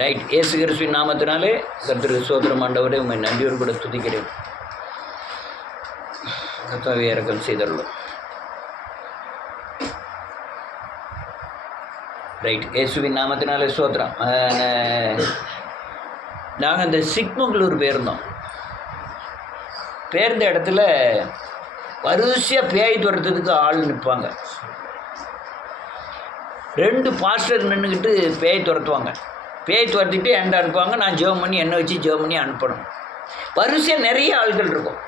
Right. இயேசு கிறிஸ்துவின் நாமத்தினாலே கர்த்தருக்கு ஸ்தோத்திரம். ஆண்டவரே, உம்மை நன்றியோடு கூட துதிக்கிறேன். கர்த்தாவே, இரக்கம் செய்தருளும். ரைட். இயேசுவின் நாமத்தினாலே ஸ்தோத்திரம். நாங்கள் இந்த சிக்மங்களூர் போயிருந்தோம். பேர்ந்த இடத்துல வரிசையாக பேய் துரத்துறதுக்கு ஆள் நிற்பாங்க. 2 பாஸ்டர் நின்றுக்கிட்டு பேய் துரத்துவாங்க. பேய் துரத்திட்டு என்கிட்ட அனுப்புவாங்க. நான் ஜெபம் பண்ணி என்னை வச்சு ஜெபம் பண்ணி அனுப்பணும். வரிசையாக நிறைய ஆள்கள் இருக்கும்.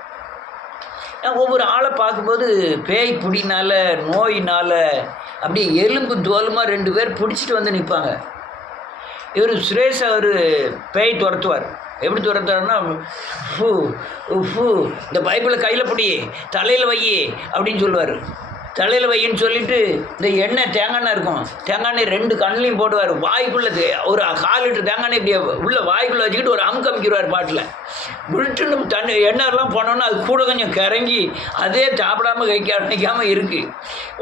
நான் ஒவ்வொரு ஆளை பார்க்கும்போது பேய் பிடினால, நோயினால் அப்படி எலும்பு தோலுமா 2 பேர் பிடிச்சிட்டு வந்து நிற்பாங்க. இவர் சுரேஷ், அவர் பேய் துரத்துவார். எப்படி துரத்துவார்னா, இந்த பைபிளை கையில் பிடி, தலையில் வை அப்படின்னு சொல்லுவார். தலையில் வையின்னு சொல்லிவிட்டு இந்த எண்ணெய் தேங்காய் இருக்கும், தேங்காய் 2 கண்ணிலையும் போடுவார். வாய்க்குள்ளே ஒரு 1/4 லிட்டர் தேங்காய் இப்படி உள்ள வாய்க்குள்ளே வச்சுக்கிட்டு ஒரு அமுக்கமிக்கிறார் பாட்டில். விட்டுன்னு தண்ணி எண்ணெய்லாம் போனோன்னா அது கூட கொஞ்சம் கிறங்கி அதே சாப்பிடாமல் நிற்காமல் இருக்குது.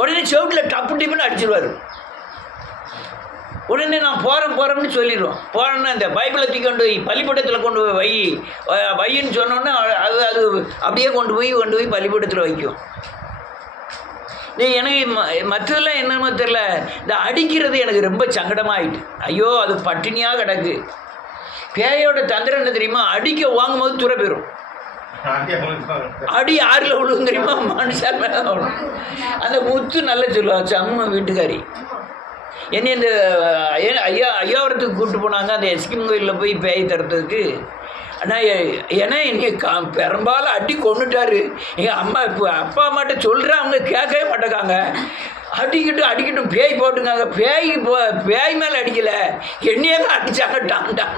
உடனே செவுட்டில் டப்பு டிப்புன்னு அடிச்சிடுவார். உடனே நான் போகிறேன்னு சொல்லிடுவோம். போகிறேன்னா இந்த பைபிளை தூக்கி கொண்டு போய் பள்ளிக்கூடத்தில் கொண்டு போய் வையின்னு சொன்னோன்னே அது அப்படியே கொண்டு போய் பள்ளிக்கூடத்தில் வைக்கும். எனக்கு மற்றதெல்லாம் என்னமோ தெரில, இந்த அடிக்கிறது எனக்கு ரொம்ப சங்கடமாகிட்டு. ஐயோ, அது பட்டினியாக கிடக்கு. பேயோட தந்திரம் என்ன தெரியுமா? அடிக்க வாங்கும்போது துறை போயிடும். அடி 6ல் விழுவும் தெரியுமா? மனுஷன் மேலே விழும். அந்த முத்து நல்ல சொல்லுவாச்சு அம்மா வீட்டுக்காரி. என்னை இந்த ஐயாவரத்துக்கு கூப்பிட்டு போனாங்க. அந்த எஸ்கிம் கோயிலில் போய் பேய் தரத்துக்கு. ஆனால் ஏன்னா என்னை பெரும்பாலும் அடி கொண்டுட்டார். எங்கள் அம்மா இப்போ அப்பா அம்மாட்ட சொல்கிறேன், அவங்க கேட்கவே மாட்டேங்காங்க. அடிக்கட்டும் பேய் போட்டுங்காங்க. பேய் மேலே அடிக்கலை, என்னையே தான் அடித்தாங்க. டான்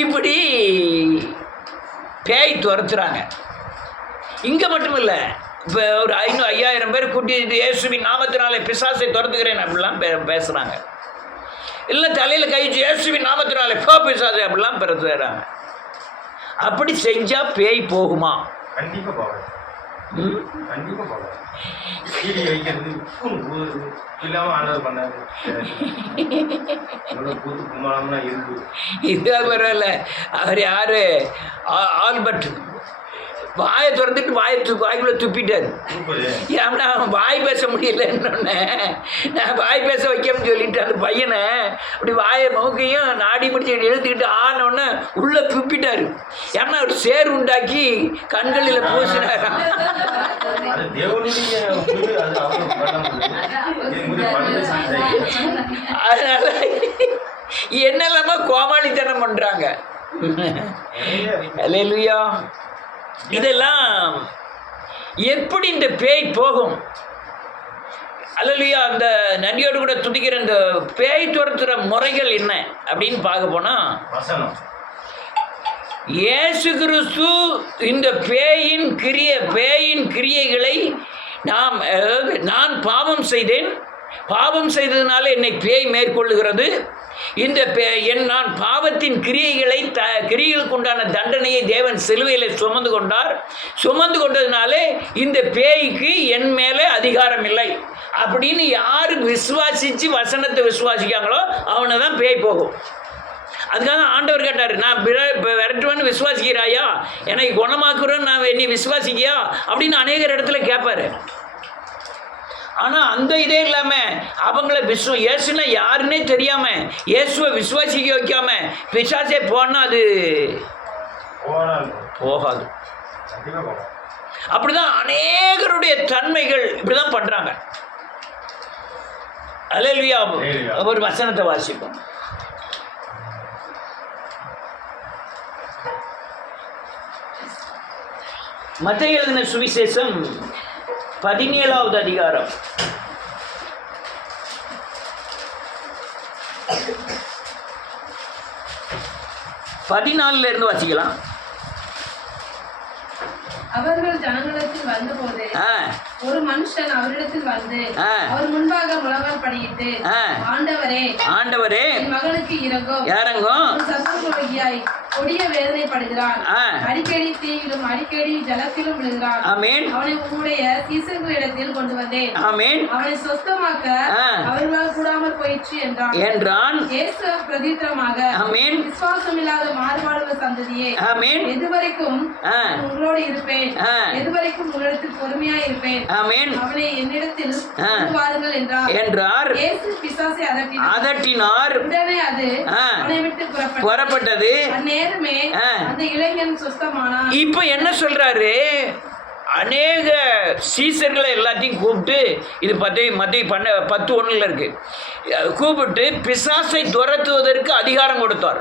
இப்படி பேய் துரத்துறாங்க. இங்கே மட்டும் இல்லை, இப்போ ஒரு 500-5000 பேர் கூட்டிட்டு இயேசுவின் நாமத்தினாலே பிசாசை துரத்துக்கிறேன் அப்படிலாம் பேசுகிறாங்க. இல்லை தலையில் கழிச்சு இயேசுவின் நாமத்தினாலே பிசாசை அப்படிலாம் பிறத்துறாங்க. அப்படி செஞ்சால் பேய் போகுமா? கண்டிப்பாக போகாது. கண்டிப்பாக போகாது. இதாக பரவாயில்ல. அவர் யார்? ஆல்பர்ட். வாயை திறந்துட்டு வாய்க்குள்ளே துப்பிட்டார். ஏன்னா வாய் பேச முடியலன்னொன்னே நான் வாய் பேச வைக்காமன்னு சொல்லிட்டு அந்த பையனை அப்படி வாயை மூக்கையும் நாடி முடிச்சு எழுத்துக்கிட்டு ஆனோடனே உள்ளே துப்பிட்டார். ஏன்னா அவர் சேர் உண்டாக்கி கண்களில் பூசினார். அதனால என்னெல்லாமோ கோமாளித்தனம் பண்ணுறாங்க. அல்லேலூயா. இதெல்லாம் எப்படி இந்த பேய் போகும்? அல்லேலூயா. அந்த நன்றியோடு கூட துதிக்கிற இந்த பேய் துரத்துகிற முறைகள் என்ன அப்படின்னு பார்க்க போனால், இயேசு கிறிஸ்து இந்த பேயின் கிரியைகளை நான் பாவம் செய்தேன், பாவம் செய்ததுனால என்னை பேய் மேற்கொள்ளுகிறது. இந்த நான் பாவத்தின் கிரியைகளுக்கு உண்டான தண்டனையை தேவன் சிலுவையில் சுமந்து கொண்டதுனாலே இந்த பேய்க்கு என் மேலே அதிகாரம் இல்லை அப்படின்னு யார் விசுவாசித்து வசனத்தை விசுவாசிக்காங்களோ அவனை தான் பேய் போகும். அதுக்காக ஆண்டவர் கேட்டார், நான் விரட்டுவேன்னு விசுவாசிக்கிறாயா, எனக்கு குணமாக்குறேன்னு நான் நீ விசுவாசிக்கியா அப்படின்னு அநேகர் இடத்துல கேட்பாரு. ஆனால் அந்த இதே இல்லாமல் அவங்கள இயேசுனா யாருன்னே தெரியாமல் இயேசுவை விசுவாசிக்க வைக்காம பிசாசே போனால் அது போகாது. அப்படிதான் அநேகருடைய தன்மைகள் இப்படிதான் பண்றாங்க. அல்லேலூயா. ஒரு வசனத்தை வாசிப்போம். மத்தேயு எழுதின சுவிசேஷம் 17வது அதிகாரம் 14 இருந்து வாசிக்கலாம். அவர்கள் ஜனங்களிடத்தில் வந்தபோது ஒரு மனுஷன் அவரிடத்தில் வந்து அவர் முன்பாக முழங்கால் படியிட்டு, ஆண்டவரே என் மகனுக்கு இறங்கும், சத்துருவாகியாய் கொடிய வேதனைப்படுகிறான், அடிக்கடி தீயிலும் அடிக்கடி ஜலத்திலும் விழுகிறான். அவனை உம்முடைய சீசர்களிடத்தில் கொண்டு வந்தேன். அவனை சொஸ்தமாக்க அவர்களால் கூடாமல் போய் ஆயிற்று என்றான். இயேசு பிரதியுத்தரமாக, ஆமென். விசுவாசமில்லாத மாறுபாடுள்ள சந்ததியே, ஆமென். எதுவரைக்கும் நான் உங்களோடு இருப்பேன், எதுவரைக்கும் உங்களிடத்தில் பொறுமையாய் இருப்பேன், ஆமென். அவனை என்னிடத்தில் கொண்டு வாருங்கள் என்றார். இயேசு பிசாசை அதட்டினார். உடனே அது அவனை விட்டு புறப்பட்டது. அந்நேரமே அந்த இளைஞன் சுஸ்தமானான். இப்ப என்ன சொல்றாரு? அநேக சீசர்களை எல்லாத்தையும் கூப்பிட்டு, இது மத்திய 10:1 இருக்கு, கூப்பிட்டு பிசாசை துரத்துவதற்கு அதிகாரம் கொடுத்தார்.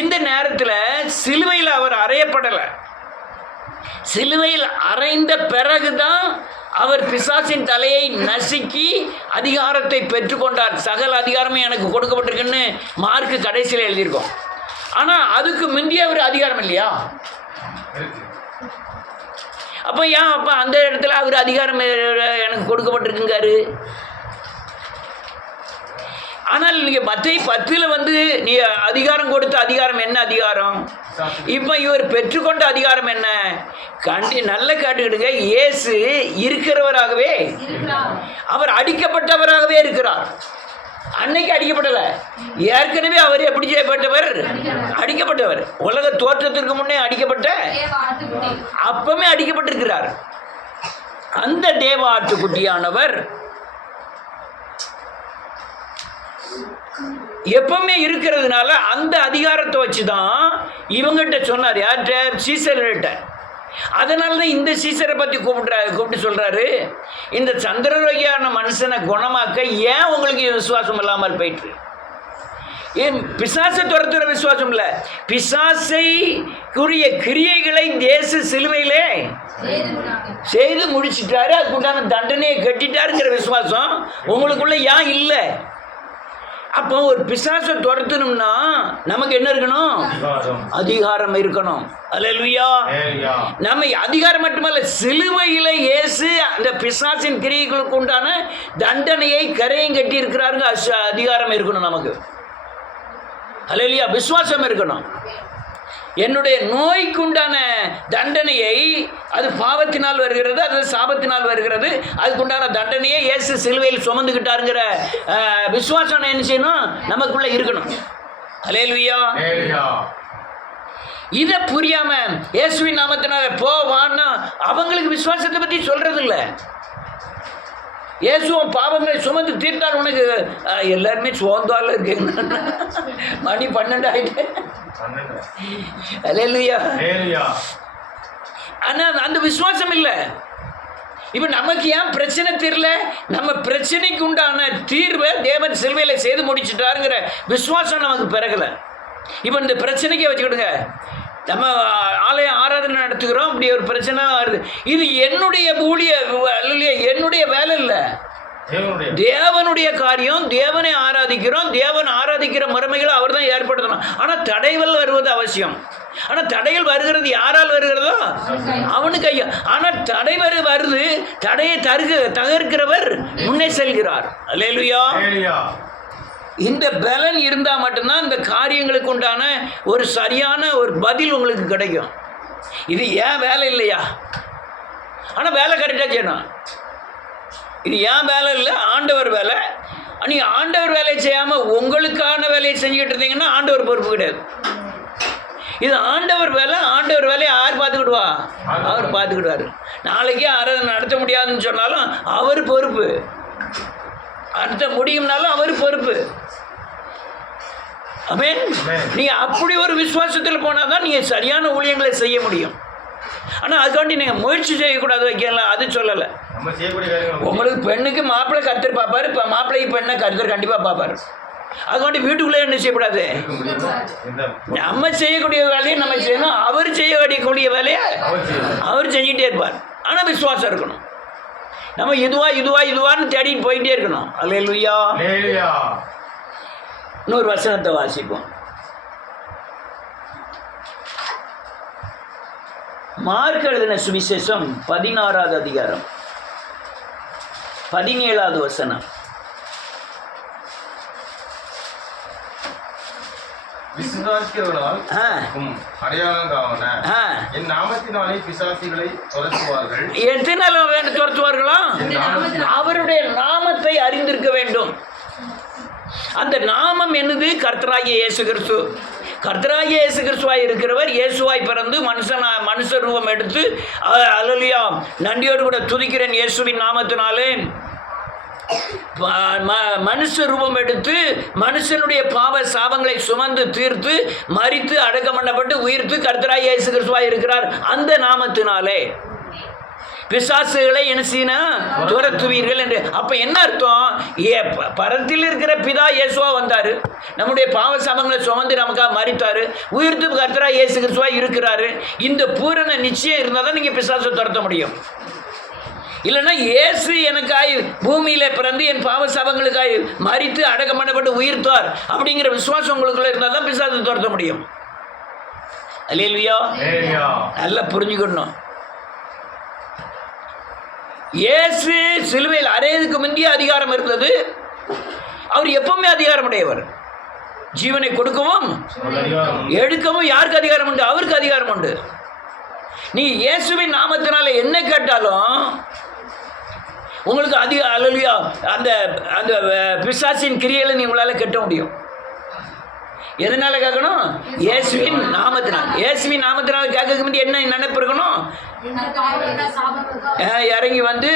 இந்த நேரத்தில் சிலுவையில் அவர் அறையப்படலை. சிலுவையில் அறைந்த பிறகுதான் அவர் பிசாசின் தலையை நசுக்கி அதிகாரத்தை பெற்றுக்கொண்டார். சகல அதிகாரமே எனக்கு கொடுக்கப்பட்டிருக்குன்னு மார்க்கு கடைசியில் எழுதியிருக்கோம். ஆனால் அதுக்கு முந்தைய ஒரு அதிகாரம் இல்லையா? அப்போ ஏன் அப்போ அந்த இடத்துல அவர் அதிகாரம் எனக்கு கொடுக்கப்பட்டிருக்குங்காரு? ஆனால் நீங்கள் மத்திய 10 நீ அதிகாரம் கொடுத்த அதிகாரம் என்ன அதிகாரம்? இப்போ இவர் பெற்றுக்கொண்ட அதிகாரம் என்ன? நல்ல கேட்டுக்கிடுங்க. இயேசு இருக்கிறவராகவே, அவர் அடிக்கப்பட்டவராகவே இருக்கிறார். அன்னைக்கு அடிக்கப்படலை, ஏற்கனவே அவர் எப்படி செய்யப்பட்டவர்? அடிக்கப்பட்டவர். உலக தோற்றத்திற்கு முன்னே அடிக்கப்பட்ட, அப்பமே அடிக்கப்பட்டிருக்கிறார். அந்த தேவ ஆட்டுக்குட்டியானவர் எப்பவுமே இருக்கிறதுனால அந்த அதிகாரத்தை வச்சுதான் இவங்கிட்ட சொன்னார். யார்கிட்ட? சீசர்கிட்ட. அதனால தான் இந்த சீசரை பற்றி கூப்பிட்டு சொல்கிறாரு, இந்த சந்திரரோகியான மனுஷனை குணமாக்க ஏன் உங்களுக்கு விசுவாசம் இல்லாமல் போயிட்டு? ஏன் பிசாசை துரத்துற விசுவாசம் இல்லை, பிசாசைக்குரிய கிரியைகளை தேச சிலுவையிலே செய்து முடிச்சிட்டாரு, அதுக்குண்டான தண்டனையை கட்டிட்டாருங்கிற விசுவாசம் உங்களுக்குள்ள ஏன் இல்லை? அப்போ ஒரு பிசாசை துரத்தணும்னா நமக்கு என்ன இருக்கணும்? அதிகாரம் இருக்கணும். அல்லேலூயா. நம்ம அதிகாரம் மட்டுமல்ல, சிலுவையில் இயேசு அந்த பிசாசின் கிரியைகளுக்கு உண்டான தண்டனையை கரையும் கட்டி இருக்கிறாருங்க. அதிகாரம் இருக்கணும் நமக்கு. அல்லேலூயா. விசுவாசம் இருக்கணும். என்னுடைய நோய்க்குண்டான தண்டனையை, அது பாவத்தினால் வருகிறது, அது சாபத்தினால் வருகிறது, அதுக்குண்டான தண்டனையை இயேசு சிலுவையில் சுமந்துக்கிட்டாருங்கிற விசுவாசம் என்ன செய்யணும்? நமக்குள்ள இருக்கணும். அல்லேலூயா. இதை புரியாம இயேசுவின் நாமத்தினால போவான்னா அவங்களுக்கு விசுவாசத்தை பற்றி சொல்றது இல்லை. இயேசுவும் பாவங்களை சுமந்து தீர்த்தால் உனக்கு எல்லாருமே சோர்ந்தால இருக்கீங்க. மணி 12 ஆயிட்டு. அல்லேலூயா. ஆனால் அந்த விசுவாசம் இல்லை. இப்போ நமக்கு ஏன் பிரச்சனை தெரியல? நம்ம பிரச்சனைக்கு உண்டான தீர்வை தேவன் சிலுவையில் செய்து முடிச்சுட்டாருங்கிற விசுவாசம் நமக்கு பிறகலை. இப்போ இந்த பிரச்சனைக்கே வச்சுக்கிடுங்க, நம்ம ஆலயம் ஆராதனை நடத்துகிறோம், இப்படி ஒரு பிரச்சனை வருது, இது என்னுடைய என்னுடைய வேலை இல்லை, தேவனுடைய காரியம். தேவனை ஆராதிக்கிறோம், தேவன் ஆராதிக்கிற முறைமைகளை அவர் தான் ஏற்படுத்தணும். ஆனால் தடைகள் வருவது அவசியம். ஆனால் தடைகள் வருகிறது யாரால் வருகிறதோ அவனுக்கு ஐயா. ஆனால் தடை வருது, தடையை தகர்க்கிறவர் முன்னே செல்கிறார். அல்லேலூயா. இந்த பலன் இருந்தால் மட்டும்தான் இந்த காரியங்களுக்கு உண்டான ஒரு சரியான ஒரு பதில் உங்களுக்கு கிடைக்கும். இது ஏன் வேலை இல்லையா? ஆனால் வேலை கரெக்டாக செய்யணும். இது ஏன் வேலை இல்லை, ஆண்டவர் வேலை. நீங்கள் ஆண்டவர் வேலையை செய்யாமல் உங்களுக்கான வேலையை செஞ்சுக்கிட்டு இருந்தீங்கன்னா ஆண்டவர் பொறுப்பு கிடையாது. இது ஆண்டவர் வேலை. ஆண்டவர் வேலையை யார் பார்த்துக்கிடுவா? அவர் பார்த்துக்கிடுவார். நாளைக்கே ஆராதனை நடத்த முடியாதுன்னு சொன்னாலும் அவர் பொறுப்பு, நடத்த முடியும்னாலும் அவர் பொறுப்பு. ஆமென். நீங்கள் அப்படி ஒரு விசுவாசத்தில் போனால் தான் நீங்கள் சரியான ஊழியங்களை செய்ய முடியும். ஆனால் அதுக்காண்டி நீங்கள் முயற்சி செய்யக்கூடாது, வைக்கலாம், அது சொல்லலை. உங்களுக்கு பெண்ணுக்கு மாப்பிள்ளை கருத்தர் பார்ப்பாரு, இப்போ மாப்பிள்ளைக்கு பெண்ணை கருத்தர் கண்டிப்பாக பார்ப்பாரு. அதுக்காண்டி வீட்டுக்குள்ளே என்ன செய்யக்கூடாது? நம்ம செய்யக்கூடிய வேலையை நம்ம செய்யணும், அவர் செய்யக்கூடிய வேலையை அவர் செஞ்சுட்டே இருப்பார். ஆனால் விசுவாசம் இருக்கணும். நம்ம இதுவான்னு தேடிட்டு போயிட்டே இருக்கணும். அல்லேலூயா. இன்னொரு வசனத்தை வாசிப்போம். மார்க் எழுதின சுவிசேஷம் 16வது அதிகாரம் 17வது வசனம். விசுவாசிக்கிறவர்களால் அடையாளங்காவன என் நாமத்தினாலே பிசாசுகளை துரத்துவார்கள். எதனால துரத்துவார்களா? அவருடைய நாமத்தை அறிந்திருக்க வேண்டும். அந்த நாமம் என்னது? கர்த்தராகிய இயேசு கிறிஸ்து. கர்த்தராகிய இயேசு கிறிஸ்துவாய் இருக்கிறவர் இயேசுவாய் பிறந்து மனுஷ ரூபம் எடுத்து, அல்லேலூயா, நன்றியோடு கூட துதிக்கிறேன் இயேசுவின் நாமத்தினாலே, மனுஷ ரூபம் எடுத்து மனுஷனுடைய பாவ சாபங்களை சுமந்து தீர்த்து மரித்து அடக்கம் பண்ணப்பட்டு உயிர்த்து கர்த்தராகிய இயேசு கிறிஸ்துவாய் இருக்கிறார். அந்த நாமத்தினாலே பிசாசுகளை என்ன செய்யணும்? துரத்துவீர்கள் என்று. அப்ப என்ன அர்த்தம்? பரத்தில் இருக்கிற பிதா இயேசுவா வந்தாரு, நம்முடைய பாவ சாபங்களை சுமந்து நமக்காக மரித்தாரு, உயிர்த்து கர்த்தராகிய இயேசு கிறிஸ்துவாய் இருக்கிறாரு. இந்த பூரண நிச்சயம் இருந்தால் தான் நீங்க பிசாசை துரத்த முடியும். இல்லைன்னா இயேசு எனக்காய் பூமியில பிறந்து என் பாவ சாபங்களுக்காய் மரித்து அடக்கம் பண்ணப்பட்டு உயிர்த்தார் அப்படிங்கிற விசுவாசம் உங்களுக்குள்ள இருந்தால் தான் பிசாசை துரத்த முடியும். அல்லேலூயா. நல்லா புரிஞ்சுக்கணும். இயேசு சிலுவையில் அறையதுக்கு முந்தைய அதிகாரம் இருந்தது. அவர் எப்பவுமே அதிகாரம் உடையவர். ஜீவனை கொடுக்கவும் எடுக்கவும் யாருக்கு அதிகாரம் உண்டு? அவருக்கு அதிகாரம் உண்டு. நீ இயேசுவின் நாமத்தினால என்ன கேட்டாலும் உங்களுக்கு அல்லேலூயா, அந்த அந்த பிசாசின் கிரியைகளை நீ உங்களால் கட்ட முடியும். எதனால கேட்கணும்? இயேசுவின் நாமத்தினால். இயேசுவின் நாமத்தினால் கேட்க வேண்டிய என்ன நினைப்பு இருக்கணும்? இறங்கி வந்து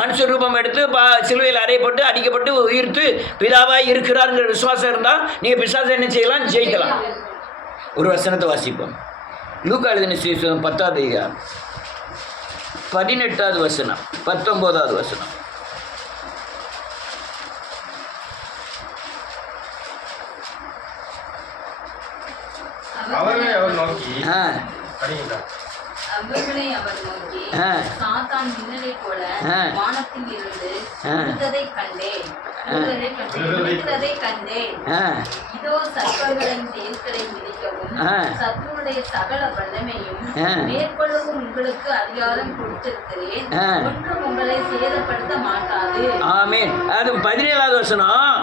மனுஷ ரூபம் எடுத்து சிலுவையில் அறையப்பட்டு அடிக்கப்பட்டு உயிர்த்து பிதாவாய் இருக்கிறாருங்கிற விசுவாசம் இருந்தால் நீங்கள் பிசாசை என்ன செய்யலாம்? ஜெயிக்கலாம். ஒரு வசனத்தை வாசிப்போம். லூக்கா எழுதின சுவிசேஷம் 10வது அதிகாரம் 18வது வசனம் 19வது வசனம். அவர்களை அவர் நோக்கி சாத்தான் மின்னலை போல வானத்தில் இருந்து விழுந்ததைக் கண்டேன். இதோ சர்ப்பங்களின் தேள்களை மிதிக்கவும் சத்துருடைய சகல வல்லமையும் மேற்கொள்ளவும் உங்களுக்கு அதிகாரம் கொடுத்திருக்கிறேன். ஒன்றும் உங்களை சேதப்படுத்த மாட்டாது. ஆமென். அது 17வது வசனம்.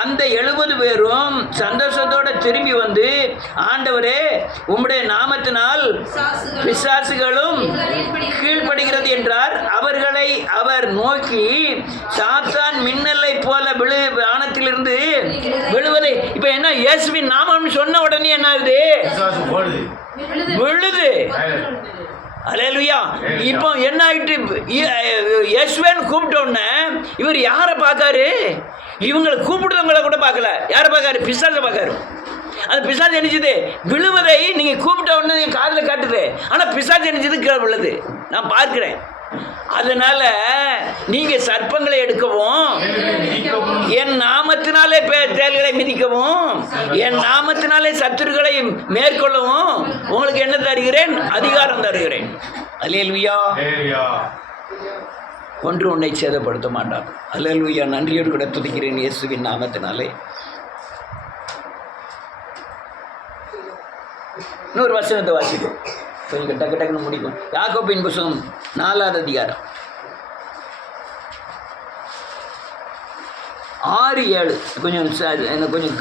அந்த 70 பேரும் சந்தோஷத்தோட திரும்பி வந்து, ஆண்டவரே உம்முடைய நாமத்தினால் பிசாசுகளும் கீழ்ப்படுகிறது என்றார். அவர்களை அவர் நோக்கி, சாத்தான் மின்னலை போல வானத்திலிருந்து விழுவதை. இப்ப என்ன? இயேசுவின் நாமம் சொன்ன உடனே என்ன ஆகுது? விழுது. அல்லேலூயா. இப்போ என்ன ஆயிட்டு? இயேசுவேன்னு கூப்பிட்ட உடனே இவர் யாரை பார்த்தாரு? இவங்களை கூப்பிடுறவங்களை கூட பார்க்கல. யாரை பார்க்காரு? பிசாசை பார்க்காரு. அந்த பிசாசு நினைச்சது விழுவதை நீங்க கூப்பிட்ட உடனே என் காதில் காட்டுது. ஆனால் பிசாசு நினைச்சது கீழே விழுது. நான் பார்க்கிறேன். அதனால நீங்க சர்ப்பங்களை எடுக்கவும், என் நாமத்தினாலே தேள்களை மிதிக்கவும், என் நாமத்தினாலே சத்துருக்களை மேற்கொள்ளவும் உங்களுக்கு என்ன தருகிறேன்? அதிகாரம் தருகிறேன். அல்லேலூயா. ஒன்று உன்னை சேதப்படுத்த மாட்டார். அல்லேலூயா. நன்றியோடு கூட துதிக்கிறேன் இயேசுவின் நாமத்தினாலே. இன்னொரு வசனத்தை வாசிக்கும், கொஞ்சம் டக்கு டக்குன்னு முடிக்கும். யாக்கோபின் புத்தகம் 4வது அதிகாரம் 6-7. கொஞ்சம்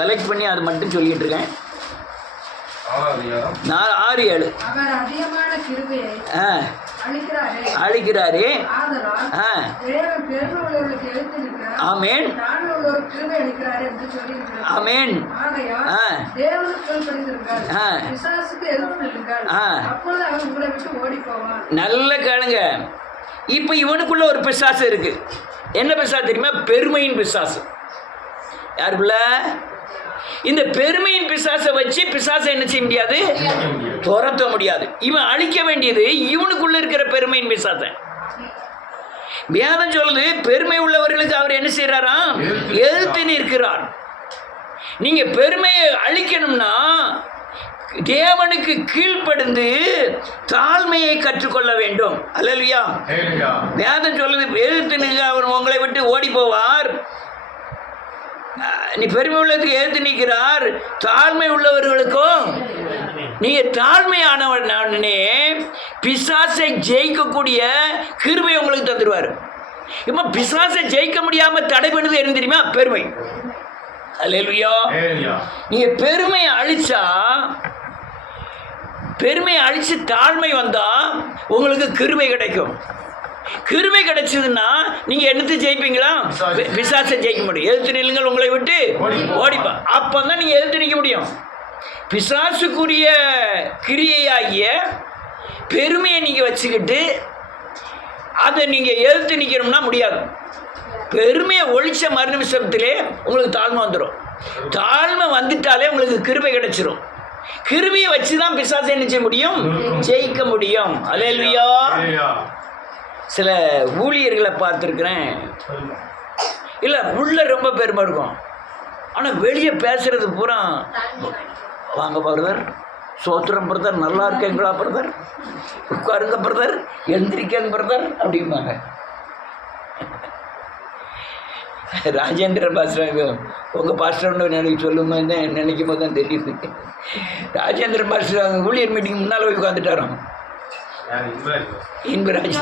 கலெக்ட் பண்ணி அதை மட்டும் சொல்லிட்டு இருக்கேன். 6-7. அழிக்கிறாரே. ஆமென். ஆமென். நல்ல கேளுங்க. இப்ப இவனுக்குள்ள ஒரு பிசாசு இருக்கு. என்ன பிசாசு தெரியுமா? பெருமையின் பிசாசு. யாருக்குள்ள? இந்த பெருமையின் பிசாசை வச்சு பிசாசை என்ன செய்ய முடியாது? துரத்த முடியாது. இவன் அழிக்க வேண்டியது இவனுக்குள்ள இருக்கிற பெருமையின் பிசாசை. வேதம் சொல்லுது, பெருமை உள்ளவர்களுக்கு அவர் என்ன செய்யறாராம்? எதிர்த்து நிற்கிறார். நீங்க பெருமையை அழிக்கணும்னா தேவனுக்கு கீழ்ப்படிந்து தாழ்மையை கற்றுக்கொள்ள வேண்டும். அல்லேலூயா. வேதம் சொல்லுது, எதிர்த்து நிற்க அவர் உங்களை விட்டு ஓடி போவார். நீ பெருமை உள்ளதுக்கு எதிர்த்து நிற்கிறார். தாழ்மை உள்ளவர்களுக்கும் நீங்க தாழ்மையானவனே பிசாசை ஜெயிக்கக்கூடிய கிருபை உங்களுக்கு தந்துடுவார். இப்ப பிசாசை ஜெயிக்க முடியாம தடை பண்ணுது என்ன தெரியுமா? பெருமை. அல்லேலூயா. நீங்க பெருமையை அழிச்சா, பெருமையை அழிச்சு தாழ்மை வந்தா உங்களுக்கு கிருபை கிடைக்கும். கிருபை கிடைச்சதுன்னா நீங்க என்னத்தை ஜெயிப்பீங்களா? பிசாசை ஜெயிக்க முடியும். எதிர்த்து நில்லுங்கள் உங்களை விட்டு ஓடிப்பா. அப்பதான் நீங்க எதிர்த்து நிற்க முடியும். பிசாசுக்குரிய கிரியையாகிய பெருமையை நீங்க வச்சுக்கிட்டு அதை நீங்க எதிர்த்து நிற்கணும்னா முடியாது. பெருமையை ஒழிச்ச மறு நிமிஷத்திலே உங்களுக்கு தாழ்மை வந்துடும். தாழ்மை வந்துட்டாலே உங்களுக்கு கிருபை கிடைச்சிரும். கிருபையை வச்சு தான் பிசாசை என்ன செய்ய முடியும்? ஜெயிக்க முடியும். அல்லேலூயா. சில ஊழியர்களை பார்த்துருக்குறேன். இல்லை, உள்ள ரொம்ப பெருமை இருக்கும், ஆனால் வெளியே பேசுறது பூரா வாங்க பிரதர், சோத்திரம் பிரதர், நல்லா இருக்கேங்களா பிரதர், உட்காருங்க பிரதர், எழுந்திரிக்கங்க பிரதர் அப்படிம்பாங்க. ராஜேந்திர பாஸ்டர் உங்கள் பாஸ்டர்னு எனக்கு சொல்லும் போது தான் நினைக்கும் போது தான் தெரியுது. ராஜேந்திர பாஸ்டர் அவங்க ஊழியர் மீட்டிங் முன்னால் போய் உட்காந்துட்டாராம். இன்பராஜ்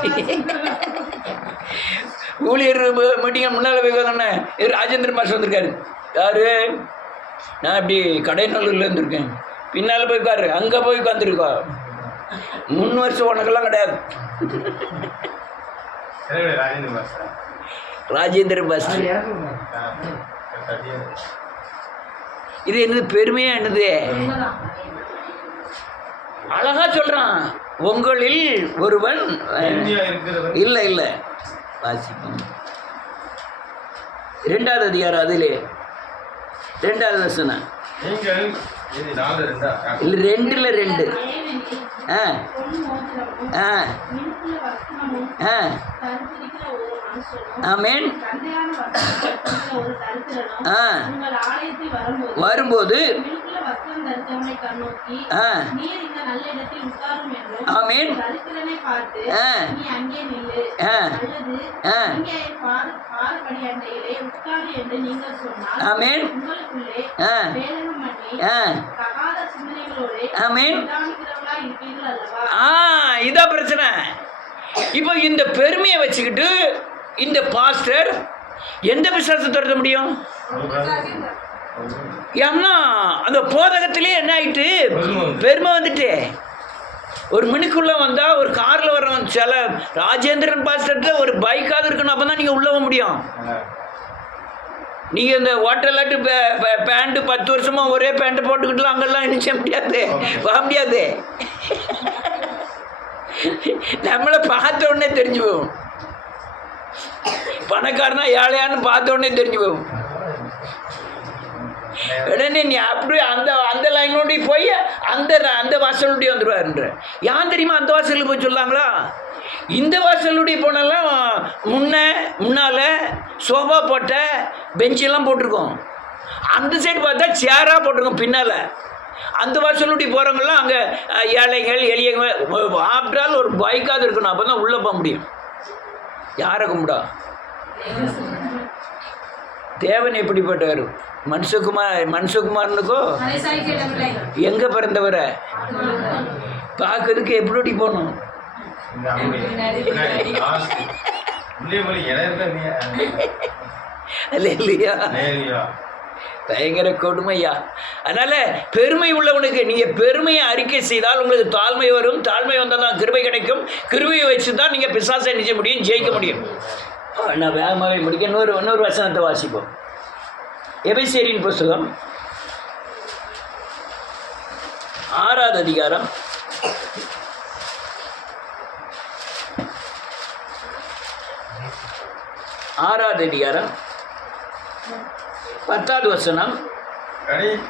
ஊழியர் மீட்டிங் முன்னால் போய் உட்காந்தோன்னே ராஜேந்திர பாஸ்டர் வந்திருக்காரு. யாரு? நான் இப்படி கடைநல்லூர்ல இருந்திருக்கேன். பின்னால் போய் உட்காரு, அங்கே போய் உட்காந்துருக்கா. 3 வருஷம் உனக்கெல்லாம் கிடையாது. ராஜேந்திர பாஸ்டர் இது என்னது பெருமையா? என்னது அழகா சொல்றான். உங்களில் ஒருவன் இல்லை இல்லை வாசிப்போம். 2வது அதிகாரம் அதிலே 2வது வசனம். இல்லை 2 ஆ ஆ ஆ ஆமென். வரும்போது ஆமென். ஆமென். ஆமென். இதான் பிரச்சனை. இப்போ இந்த பெருமையை வச்சுக்கிட்டு இந்த பாஸ்டர் எந்த பிசாசத்தை துரத்த முடியும்? ஏன்னா அந்த போதகத்திலே என்ன ஆயிட்டு பெருமை வந்துட்டு. ஒரு மினுக்குள்ள வந்தா, ஒரு கார்ல வர்றவன், சில ராஜேந்திரன் பாஸ்டர்கிட்ட ஒரு பைக்காவது இருக்கணும், அப்பதான் நீங்க உள்ள முடியும். நீங்க இந்த ஹோட்டலாட்டு பேண்ட் 10 வருஷமா ஒரே பேண்ட் போட்டுக்கிட்டுலாம் அங்கெல்லாம் நினைச்ச முடியாது, வர முடியாது. நம்மளை பார்த்த உடனே தெரிஞ்சு போகும். பணக்காரனா ஏழையான்னு பார்த்த உடனே தெரிஞ்சு போகும். உடனே நீ அப்படியே அந்த லைனோடி போய் அந்த வாசலுடைய வந்துடுவாருன்ற. ஏன் தெரியுமா அந்த வாசலுக்கு போய் சொல்லாங்களா? இந்த வாசலுடைய போனாலும் முன்னால் சோஃபா போட்ட பெஞ்செல்லாம் போட்டிருக்கோம். அந்த சைடு பார்த்தா சேராக போட்டிருக்கோம் பின்னால். அந்த வாசலுடைய போகிறவங்களாம் அங்கே ஏழைகள் எளியவங்க. ஆப்டால் ஒரு பைக்காவது இருக்கணும், அப்போ தான் உள்ளே போக முடியும். யாரை கும்பிடா? தேவன் எப்படிப்பட்டவர்? மனுஷகுமாரனுக்கோ எங்க பிறந்தவரை பார்க்கறதுக்கு எப்படி போகணும்? இல்லையா? பயங்கர கொடுமையா. அதனால பெருமை உள்ளவனுக்கு நீங்க பெருமையை அறிக்கை செய்தால் உங்களுக்கு தாழ்மை வரும். தாழ்மை வந்தால் தான் கிருபை கிடைக்கும். கிருபையை வச்சு தான் நீங்க பிசாசை நிச்சய முடியும், ஜெயிக்க முடியும். நான் வேகமாகவே முடிக்க இன்னொரு வசனத்தை வாசிப்போம். எபேசியரின் புஸ்தகம் 6வது அதிகாரம் 10வது வசனம்.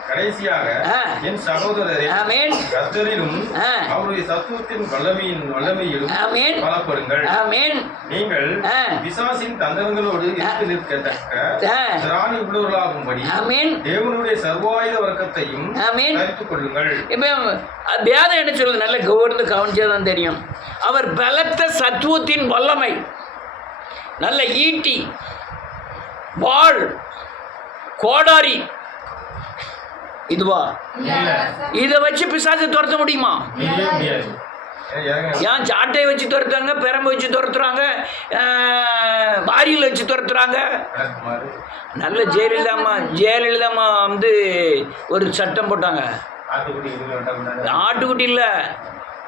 கடைசியாக என் சகோதரரே, கர்த்தரிலும் அவருடைய சத்துவத்தின் வல்லமையிலும் பலப்படுங்கள். நீங்கள் பிசாசின் தந்திரங்களோடு எதிர்த்து நிற்கத்தக்க திராணி உள்ளவர்களாகும்படி தேவனுடைய சர்வாயுத வர்க்கத்தையும் தரித்துக் கொள்ளுங்கள். வேதம் என்ன சொல்லுது? நல்ல கவர்ந்து கவனிச்சாதான் தெரியும். அவர் பலத்த சத்துவத்தின் வல்லமை, நல்ல ஈட்டி, வாள், கோடாரி, இதுவா? இதை வச்சு பிசாசை துரத்த முடியுமா? ஏன் சாட்டையை வச்சு துரத்துறாங்க, பெரம்பு வச்சு துரத்துறாங்க, வாரியில் வச்சு துரத்துறாங்க. நல்ல ஜெயலலிதாமா வந்து ஒரு சட்டம் போட்டாங்க. ஆட்டுக்குட்டி இல்லை,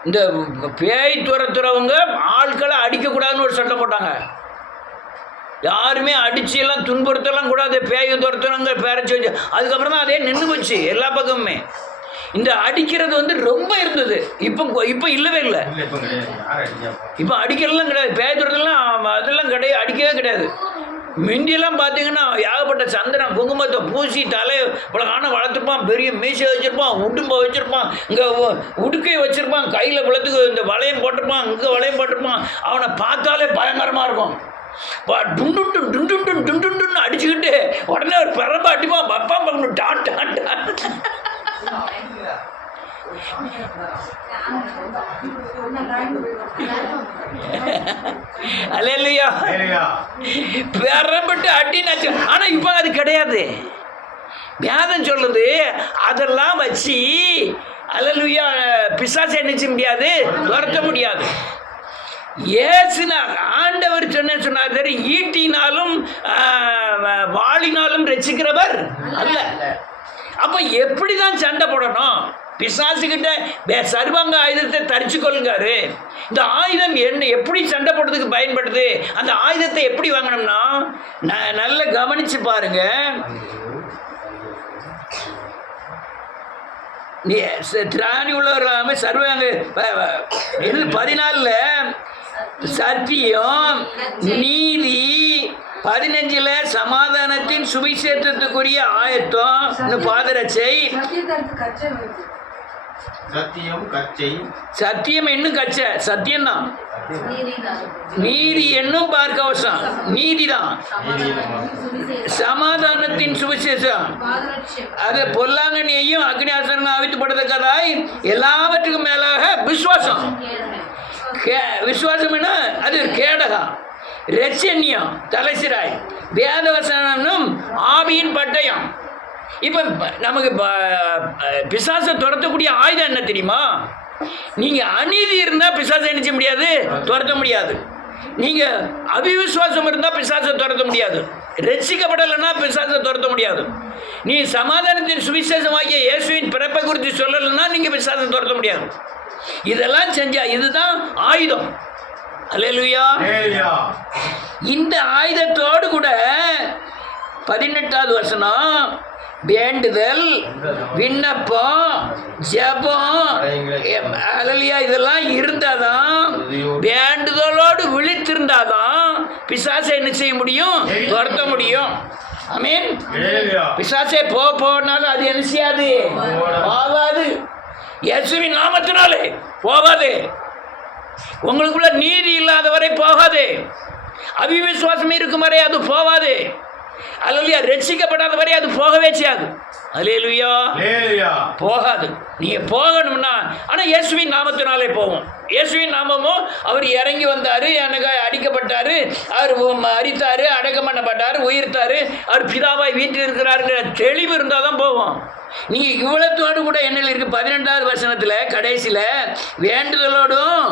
இந்த பேய் துரத்துறவங்க ஆட்களை அடிக்கக்கூடாதுன்னு ஒரு சட்டம் போட்டாங்க. யாருமே அடிச்செல்லாம் துன்புறுத்தலாம் கூடாது, பேய் துரத்துறவங்க பேரச்சு வச்சு. அதுக்கப்புறம் தான் அதே நின்று போச்சு எல்லா பக்கமுமே. இந்த அடிக்கிறது வந்து ரொம்ப இருந்தது. இப்போ இல்லவே இல்லை. இப்போ அடிக்கலாம் கிடையாது, பேய் துரத்தெல்லாம் அதெல்லாம் கிடையாது, அடிக்கவே கிடையாது. மிந்தியெல்லாம் பார்த்தீங்கன்னா ஏகப்பட்ட சந்தனம் குங்குமத்தை பூசி தலையை பழகான வளர்த்துருப்பான், பெரிய மீசை வச்சுருப்பான், உடும்பை வச்சுருப்பான், இங்கே உடுக்கை வச்சுருப்பான், கையில் குளத்துக்கு இந்த வளையம் போட்டிருப்பான், இங்கே வளையம் போட்டிருப்பான். அவனை பார்த்தாலே பயங்கரமாக இருக்கும். டுண்டுன்னு அடிச்சுக்கிட்டு உடனே ஒரு பிறம்ப அடிப்பான், பப்பா பார்க்கணும் டான் டான் டான். அல்லேலூயா. பெறப்பட்டு அடினாச்சு. ஆனா இப்ப அது கிடையாது. வேதம் சொல்லுது அதெல்லாம் வச்சு அல்லேலூயா பிசாசை என்ன செய்ய முடியாது, துரத்த முடியாது. ஏசுனார் ஆண்டவர் சொன்னார் சரி, ஈட்டினாலும் வாளினாலும் ரட்சிக்கிறவர் அல்ல. அப்ப எப்படிதான் சண்டை போடணும்? பிசாசுகிட்ட சர்வாங்க ஆயுதத்தை தரிச்சு கொள்ளுங்காரு. இந்த ஆயுதம் என்ன எப்படி சண்டை போடுறதுக்கு பயன்படுது? அந்த ஆயுதத்தை எப்படி வாங்கணும்னா நல்ல கவனிச்சு பாருங்க. நீ திராணி உள்ளவர்களாம சர்வாங்க 14 சத்தியம் நீதி, 15 சமாதானத்தின் சுவிசேஷத்துக்குரிய ஆயத்தம் பாதரட்சை. சத்தியம் என்னும் கச்சை, சத்தியம்தான். நீதி என்னும் பார்க்கவசம், நீதிதான். சமாதானத்தின் சுவிசேஷம், அது பொல்லாங்கண்ணியையும் அக்னியாசனம் அவித்துப்படுத்தக்கதாய் எல்லாவற்றுக்கும் மேலாக விசுவாசம். விசுவாசம் என்ன? அது கேடகம். ரட்சண்யம் தலைசிராய், வேதவசனம் ஆவியின் பட்டயம். இப்போ நமக்கு பிசாசை துரத்தக்கூடிய ஆயுதம் என்ன தெரியுமா? நீங்கள் அநீதி இருந்தால் பிசாசை நினைச்ச முடியாது, துரத்த முடியாது. நீங்கள் அவிவிசுவாசம் இருந்தால் பிசாசை துரத்த முடியாது. ரட்சிக்கப்படலைன்னா பிசாசை துரத்த முடியாது. நீ சமாதானத்தின் சுவிசேஷமாகிய இயேசுவின் பிறப்பை குறித்து சொல்லலைன்னா நீங்கள் பிசாசை துரத்த முடியாது. இதெல்லாம் செஞ்சா இதுதான் ஆயுதம். அல்லேலூயா. இந்த ஆயுதத்தோடு கூட 18வது வசனம் வேண்டுதல், விண்ணப்பம், ஜெபம், அல்லேலூயா, இதெல்லாம் இருந்தாதான், வேண்டுதலோடு விழித்திருந்தாதான் பிசாசை என்ன செய்ய முடியும், துரத்த முடியும். ஆமென். பிசாசே போனாலும் அது என்ன செய்யாது, போகாது. இயேசுவின் நாமத்தினாலே போகாது. உங்களுக்குள்ள நீதி இல்லாத வரை போகாது. அவிவிசுவாசம் இருக்கும் வரை அது போகாது. அல்லேலூயா. ரட்சிக்கப்படாத வரை அது போகவே செய்யாது. அல்லேலூயா. போகாது. நீங்க போகணும்னா ஆனா இயேசுவின் நாமத்தினாலே போவோம். இயேசுவின் நாமமும் அவர் இறங்கி வந்தாரு, எனக்கு அடிக்கப்பட்டாரு, அவர் மரித்தாரு, அடக்கம் பண்ணப்பட்டாரு, உயிர்த்தாரு, அவர் பிதாவாய் வீட்டில் இருக்கிறாருங்கிற தெளிவு இருந்தால் தான் போவோம். நீங்கள் இவ்வளத்தோடு கூட என்ன இருக்கு? 12வது வசனத்தில் கடைசியில் வேண்டுதலோடும்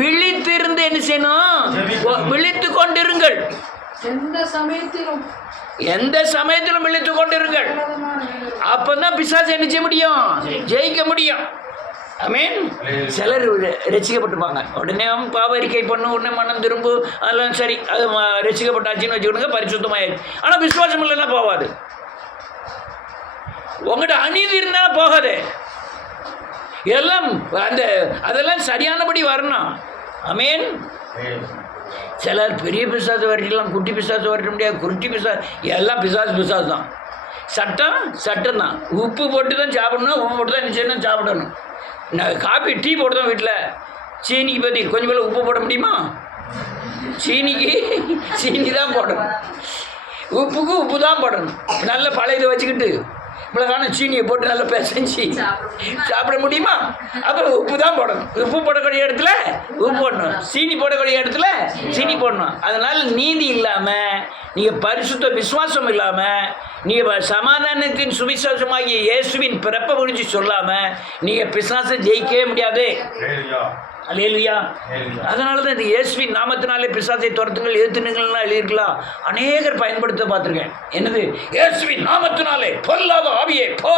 விழித்திருந்து என்ன செய்யணும்? விழித்து கொண்டிருங்கள். எந்த சமயத்திலும் விழித்து கொண்டிருங்கள். அப்பதான் பிசாசு என்ன செய்ய முடியும்? ஜெயிக்க முடியும். ஆமென். சிலர் ரசிக்கப்பட்டிருப்பாங்க, உடனே பாவரிக்கை பண்ணு, உடனே மனம் திரும்பு, அதெல்லாம் சரி, அது ரசிக்கப்பட்டாச்சுன்னு வச்சுக்கணுங்க, பரிசுத்தமாயிருக்கு. ஆனால் விசுவாசம் இல்லைன்னா போகாது. உங்கள்கிட்ட அநீதி இருந்தால் போகாது. எல்லாம் அதெல்லாம் சரியானபடி வரணும். ஆமென். சிலர் பெரிய பிசாசு வரலாம், குட்டி பிசாசு வரட்ட முடியாது, குருட்டி பிசாசு, எல்லாம் பிசாசு தான். சட்டம் தான். உப்பு போட்டு தான் சாப்பிடணும், உப்பு போட்டு தான் நிச்சயம் சாப்பிடணும். காப்பி டீ போட்டு தான் வீட்டில். சீனிக்கு பற்றி கொஞ்சம் போல உப்பு போட முடியுமா? சீனிக்கு சீனி தான் போடணும், உப்புக்கு உப்பு தான் போடணும். நல்ல பழையதை வச்சுக்கிட்டு இவ்வளோதான சீனியை போட்டு நல்லா பிசைஞ்சு சாப்பிட முடியுமா? அப்போ உப்பு தான் போடணும். உப்பு போடக்கூடிய இடத்துல உப்பு போடணும், சீனி போடக்கூடிய இடத்துல சீனி போடணும். அதனால் நீதி இல்லாமல், நீங்கள் பரிசுத்த விசுவாசம் இல்லாமல், நீங்கள் சமாதானத்தின் சுவிசேஷமாகிய இயேசுவின் பிறப்பை குறித்து சொல்லாமல் நீங்கள் பிசாசை ஜெயிக்கவே முடியாது. அல்லேலூயா. அதனால தான் இந்த இயேசுவின் நாமத்தினாலே பிசாசை துரத்துங்கள், எதிர்த்துனுங்கள்லாம் எழுதியிருக்கலாம். அநேகர் பயன்படுத்த பார்த்துருக்கேன். என்னது? இயேசுவின் நாமத்தினாலே பொல்லாத ஆவியே போ.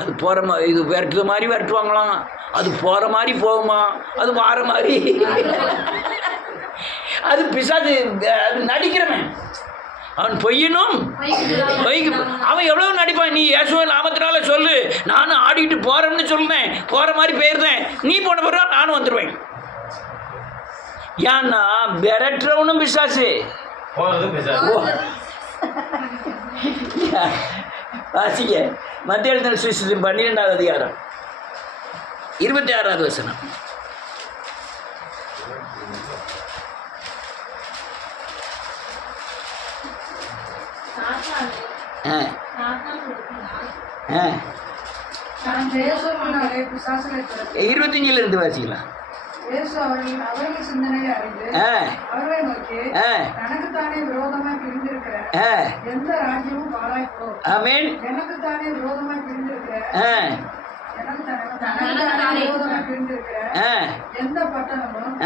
அது போகிற இது விரட்டுற மாதிரி விரட்டுவாங்களாம், அது போகிற மாதிரி போகுமா, அது வார மாதிரி. அது பிசாசு, அது நடிக்கிறவன். அவன் பொய்யனும் அவன் எவ்வளோ நடிப்பான். நீ இயேசுவின் நாமத்தினால சொல்லு, நானும் ஆடிக்கிட்டு போகிறேன்னு சொல்லுவேன், போகிற மாதிரி போயிருந்தேன், நீ போன பிறகு நானும் வந்துடுவேன். ஏன்னா விரட்டுறவனும் பிசாசு. வாசிக்க மத்திய எழுதின சுவிசேஷம் 12வது அதிகாரம் 26வது வசனம். நான் தேசத்தினாலே பிசாசுகளை துரத்தி 25 இருந்து வாசிக்கலாம். இயேசு அவர்கள் சிந்தனையை அறிந்து அவர்களை நோக்கி, தனக்குத்தானே விரோதமாய் பிரிந்திருக்கிற எந்த ராஜ்யமும் பாழாய்ப்போ. ஆமென். எனக்குத்தானே விரோதமாய் பிரிந்திருக்கிற எந்த பட்டணமும்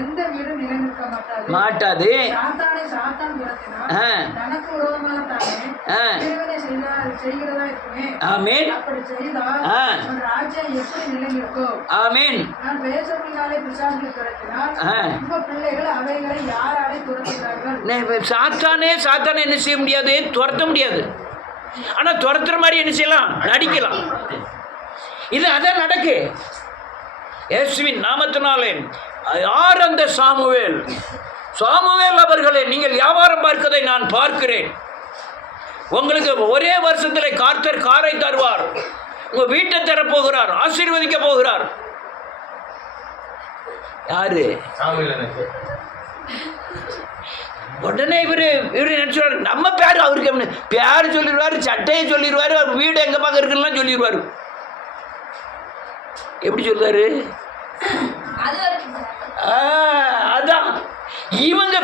எந்த வீடும் நிலைநிற்க மாட்டாது. சாத்தான் துரத்தினால் தனக்கு விரோதமாக தானே செய்கிறதா இருக்குமே. ஆமென். அப்படி செய்தால் ஒரு ராஜ்யம் எப்படி நிலைநிற்கும்? ஆமென். நான் பேசப்படாலே பிசாசுகளை துரத்தினால் உங்க பிள்ளைகள் அவைகளை யாராலே துரத்துகிறார்கள்? சாத்தானே என்ன செய்ய முடியாது, துரத்த முடியாது. ஆனா துரத்துற மாதிரி என்ன செய்யலாம், நடிக்கலாம். இது அதான் நடக்கு. இயேசுவின் நாமத்தினாலே யார் அந்த சாமுவேல் அவர்களே, நீங்கள் வியாபாரம் பார்க்கதை நான் பார்க்கிறேன். உங்களுக்கு ஒரே வருஷத்தில் கர்த்தர் காரை தருவார், உங்க வீட்டை தரப்போகிறார், ஆசீர்வதிக்க போகிறார். யாரு? உடனே இவரு நினைச்சுவார், நம்ம பேர் அவருக்கு பேர் சொல்லிடுவாரு, சட்டையை சொல்லிடுவாரு, அவர் வீடு எங்க பக்கம் இருக்குன்னு சொல்லிடுவாரு. எப்படி சொல்றாரு? அதான் இவங்க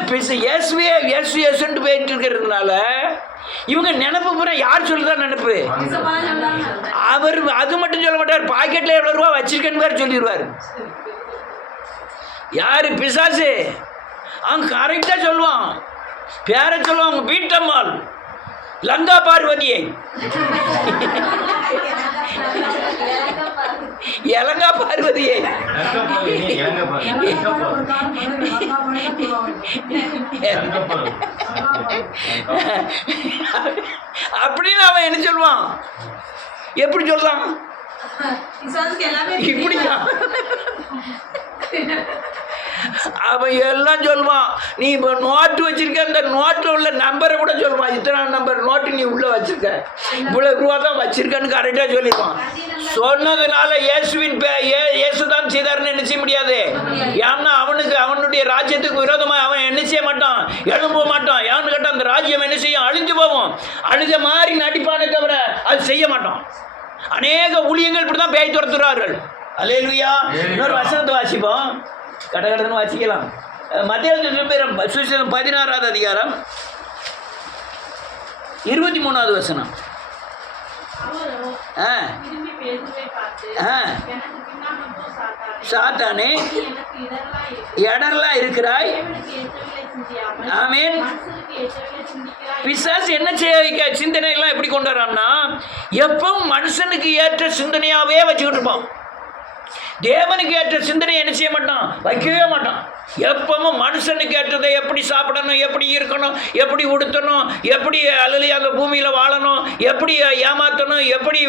இயேசுன்னு போயிட்டு இருக்கிறதுனால இவங்க நினைப்பு பூரா யார் சொல்லுதான் நினைப்பு. அவர் அது மட்டும் சொல்ல மாட்டார், பாக்கெட்ல எவ்வளவு ரூபா வச்சிருக்கேன்னு சொல்லிடுவார். யாரு? பிசாசு. அவன் கரெக்டா சொல்லுவான், பேரை சொல்லுவான். வீட்டம்மாள், லங்கா பார்வதியை, இலங்கா பார்வதியை அப்படின்னு அவன் என்ன சொல்லுவான்? எப்படி சொல்லலாம்? இப்படியா? அவன் எல்லாம் சொல்லுவான். நீ இப்போ நோட்டு வச்சிருக்க, அந்த நோட்டில் உள்ள நம்பரை கூட சொல்லுவான். இத்தனை நம்பர் நோட்டு நீ உள்ள வச்சிருக்க, இவ்வளவு ரூபா தான் வச்சிருக்கன்னு கரெக்டாக சொல்லிடுவான். சொன்னதுனால இயேசுதான் செய்தார்னு என்ன செய்ய முடியாது. ஏன்னா அவனுடைய ராஜ்யத்துக்கு விரோதமாக அவன் என்ன செய்ய மாட்டான், எழும்ப மாட்டான். ஏன்னு கேட்டால் அந்த ராஜ்யம் என்ன செய்யும், அழிஞ்சு போவோம். அழிஞ்ச மாதிரி நடிப்பானே தவிர அது செய்ய மாட்டான். அநேக ஊழியங்கள் இப்படி தான் பேய் துரத்துறார்கள். அல்லேலூயா. இன்னொரு வசனத்தை வாசிப்போம், கடகடன்னு வாசிக்கலாம். மத்திய சுவிசேஷம் 16வது அதிகாரம் 23வது வசனம். சாத்தானே, இடர்லாம் இருக்கிறாய். ஆமென். பிசாசு என்ன செய்ய வைக்க சிந்தனை எல்லாம் எப்படி கொண்டு வரான்னா, எப்பவும் மனுஷனுக்கு ஏற்ற சிந்தனையாவே வச்சுக்கிட்டு இருப்பான். தேவனுக்கு ஏற்ற சிந்தனை என்ன செய்ய மாட்டான், வைக்கவே மாட்டான். எப்பவும் மனுஷனுக்கு ஏற்றதை, எப்படி சாப்பிடணும், எப்படி இருக்கணும், எப்படி உடுத்தணும், எப்படி அல்லது அந்த பூமியில் வாழணும், எப்படி ஏமாற்றணும், எப்படி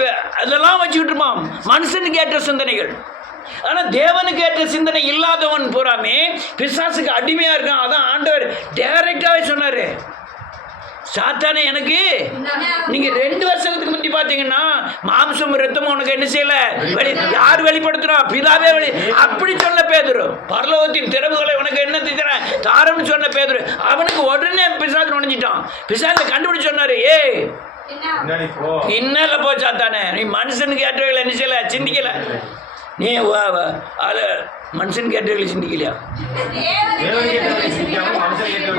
அதெல்லாம் வச்சுக்கிட்டு இருப்பான். மனுஷனுக்கு ஏற்ற சிந்தனைகள். ஆனால் தேவனுக்கு ஏற்ற சிந்தனை இல்லாதவன் பூராமே பிசாசுக்கு அடிமையாக இருக்கான். அதான் ஆண்டவர் டைரக்டாகவே சொன்னார், சாத்தானே எனக்கு நீங்க 2 வருஷத்துக்கு முந்தி பாத்தீங்கன்னா மாம்சம் ரத்தமும் உனக்கு என்ன செய்யல, யார் வெளிப்படுத்துறா, பிதாவே அப்படி சொன்ன பேதுரு. பரலோகத்தின் திறவுகளை உனக்கு என்ன தாரம்னு சொன்ன பேதுரு. அவனுக்கு உடனே பிசாசு நுழைஞ்சிட்டான். பிசாசை கண்டுபிடிச்சு சொன்னாரு, பின்னால போ சாத்தானே, நீ மனுஷனுக்கு ஏற்றவர்களை என்ன செய்யல, சிந்திக்கல. நீ மனுஷனுக்கு ஏற்றவர்களை சிந்திக்கலையா?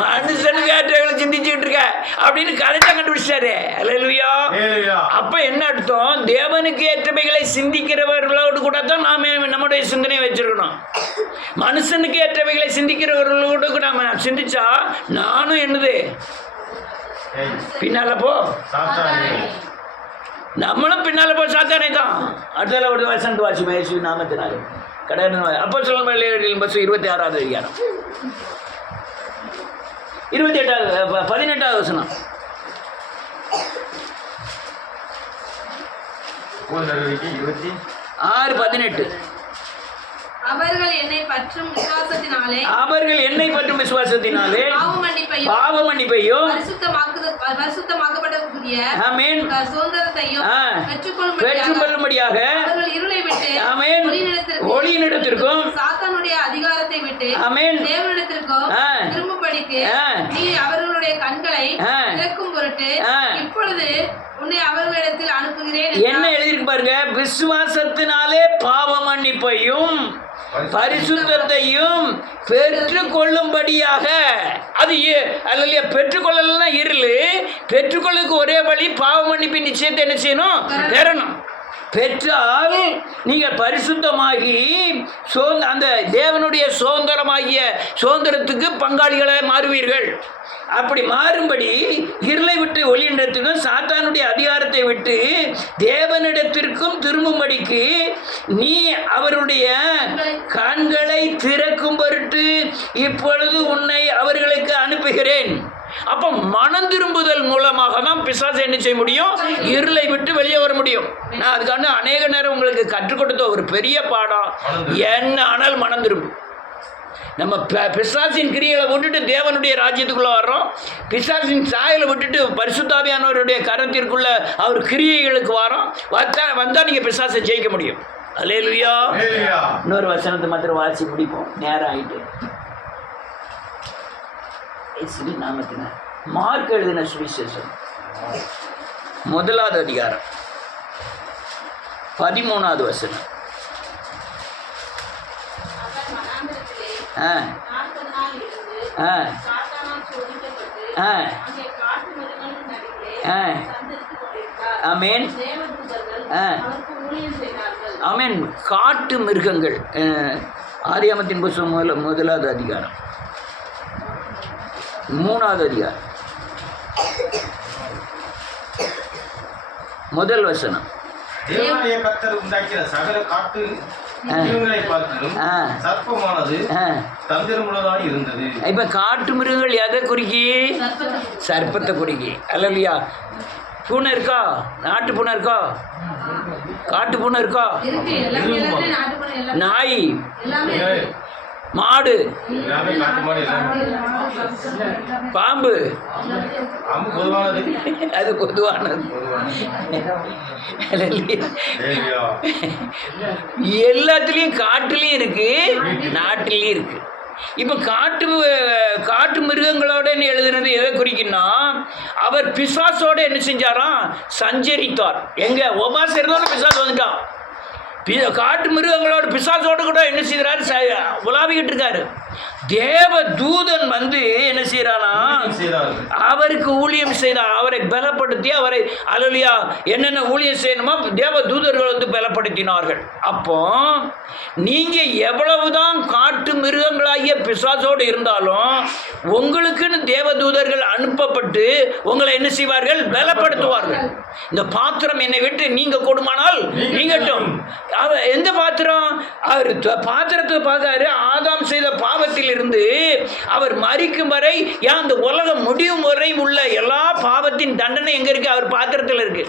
மனுஷனுக்கு ஏற்றவர்களை சிந்திச்சுட்டு இருக்க அப்படின்னு கரெக்டா கண்டுபிடிச்சாரு. அல்லேலூயா. அப்ப என்ன அர்த்தம், தேவனுக்கு ஏற்றவைகளை சிந்திக்கிறவர்களோடு கூட தான் நாம நம்முடைய சிந்தனை வச்சிருக்கணும். மனுஷனுக்கு ஏற்றவைகளை சிந்திக்கிறவர்களோடு கூட நாம சிந்திச்சா நானும் என்னது பின்னால போ. நம்மளும் பின்னால போய் சாத்தானே தான். அடுத்த ஒரு வசனத்து வாசி இயேசு நாமத்தினாலே கடன். அப்போஸ்தலர் பஸ் 26வது அதிகாரம் 18வது வசனம். நடவடிக்கை 26:18. அவர்கள் என்னை பற்றும் விசுவாசத்தினாலே பாவ மன்னிப்பையும் பரிசுத்தமாக்கப்படக்கூடிய சுதந்திரத்தையும் பெற்றுக்கொள்ளும்படியாக ஆமென் ஒளியினிடத்திற்கும் சாத்தானுடைய அதிகாரத்தை விட்டு தேவனிடத்திற்கும் திரும்பும்படிக்கு நீ அவர்களுடைய கண்களை திறக்கும் பொருட்டு இப்பொழுது உன்னை அவர்களிடத்தில் அனுப்புகிறேன். என்ன எழுதியிருக்கு பாருங்க, விசுவாசத்தினாலே பாவ மன்னிப்பையும் பரிசுத்தத்தையும் பெற்றுக்கொள்ளும்படியாக. அது அல்ல, பெற்றுக்கொள்ளலன்னா இருள். பெற்றுக்கொள்ளுக்கு ஒரே வழி பாவ மன்னிப்பின் நிச்சயத்தை என்ன செய்யணும், பெறணும். பெற்றால் நீங்கள் பரிசுத்தமாகி அந்த தேவனுடைய சுதந்திரத்துக்கு பங்காளிகளை மாறுவீர்கள். அப்படி மாறும்படி இருளை விட்டு ஒளியிடத்திற்கும் சாத்தானுடைய அதிகாரத்தை விட்டு தேவனிடத்திற்கும் திரும்பும்படிக்கு நீ அவருடைய கண்களை திறக்கும் பொருட்டு இப்பொழுது உன்னை அவர்களுக்கு அனுப்புகிறேன். அப்போ மனம் திரும்புதல் மூலமாக தான் பிசாசு என்ன செய்ய முடியும், இருளை விட்டு வெளியே வர முடியும். நான் அதுக்கான அநேக நேரம் உங்களுக்கு கற்றுக் கொடுத்த ஒரு பெரிய பாடம் என்ன ஆனால் மனம் திரும்பு. நம்ம பிசாசின் கிரியைகளை விட்டுட்டு தேவனுடைய ராஜ்யத்துக்குள்ளே வர்றோம். பிசாசின் சாயலை விட்டுட்டு பரிசுத்தாவியானவருடைய கரத்திற்குள்ள அவர் கிரியைகளுக்கு வரோம். வந்தால் நீங்கள் பிசாசை ஜெயிக்க முடியும். அல்லேலூயா. இன்னொரு வசனத்தை மாத்திரம் வாசி முடிப்போம், நேரம் ஆகிட்டு. நாமத்தின மார்க் எழுதின சுவிசேஷம் 1வது அதிகாரம் 13வது வசனம். ஆமென் ஆமென். காட்டு மிருகங்கள். ஆதியாகமத்தின் புத்தகம் 1வது அதிகாரம் 3வது அதிகாரம் 1 வசனம். தேவனுடைய கர்த்தர் உண்டாக்கின சகல காட்டு மிருகங்களை பார்க்கிலும் சர்ப்பமானது தந்திரமுள்ளதாக இருந்தது. இப்ப காட்டு மிருகங்கள் எதை குறிக்கி? சர்ப்பத்தை குறிக்கி. அல்லையா? பூனை இருக்கா? நாட்டு பூனை இருக்கா? காட்டு பூனை இருக்கா? நாய், மாடு, பாம்பு, அது பொதுவானது. எல்லாத்துலேயும் காட்டுலேயும் இருக்கு, நாட்டிலையும் இருக்கு. இப்போ காட்டு மிருகங்களோட எழுதுனது எதை குறிக்குன்னா, அவர் பிசாசோட என்ன செஞ்சாராம், சஞ்சரித்தார். எங்க உபாசம் இருந்தோட பிசாசு வந்துட்டான். காட்டு மிருகங்களோட பிசாசோடு கூட என்ன செய்கிறாரு, உலாவிக்கிட்டு இருக்காரு. தேவ தூதன் வந்து என்ன செய்யறானா, அவருக்கு ஊழியம் செய்தார். அவரை பலப்படுத்தி அவரை அல்லேலூயா என்னென்ன ஊழியம் செய்யணுமோ தேவ தூதர்கள் வந்து பலப்படுத்தினார்கள். அப்போ நீங்க எவ்வளவுதான் காட்டு மிருகங்களாகிய பிசாசோடு இருந்தாலும் உங்களுக்குன்னு தேவ தூதர்கள் அனுப்பப்பட்டு உங்களை என்ன செய்வார்கள், பலப்படுத்துவார்கள். இந்த பாத்திரம் என்னை விட்டு நீங்க கொடுமானால் நீங்கட்டும். எந்த பாத்திரம்? அவர் பாத்திரத்தை பார்க்காரு. ஆதாம் செய்த பாவத்தில் இருந்து அவர் மரிக்கும் வரை, ஏன் அந்த உலகம் முடியும் வரை உள்ள எல்லா பாவத்தின் தண்டனை எங்க இருக்கு? அவர் பாத்திரத்தில் இருக்கு.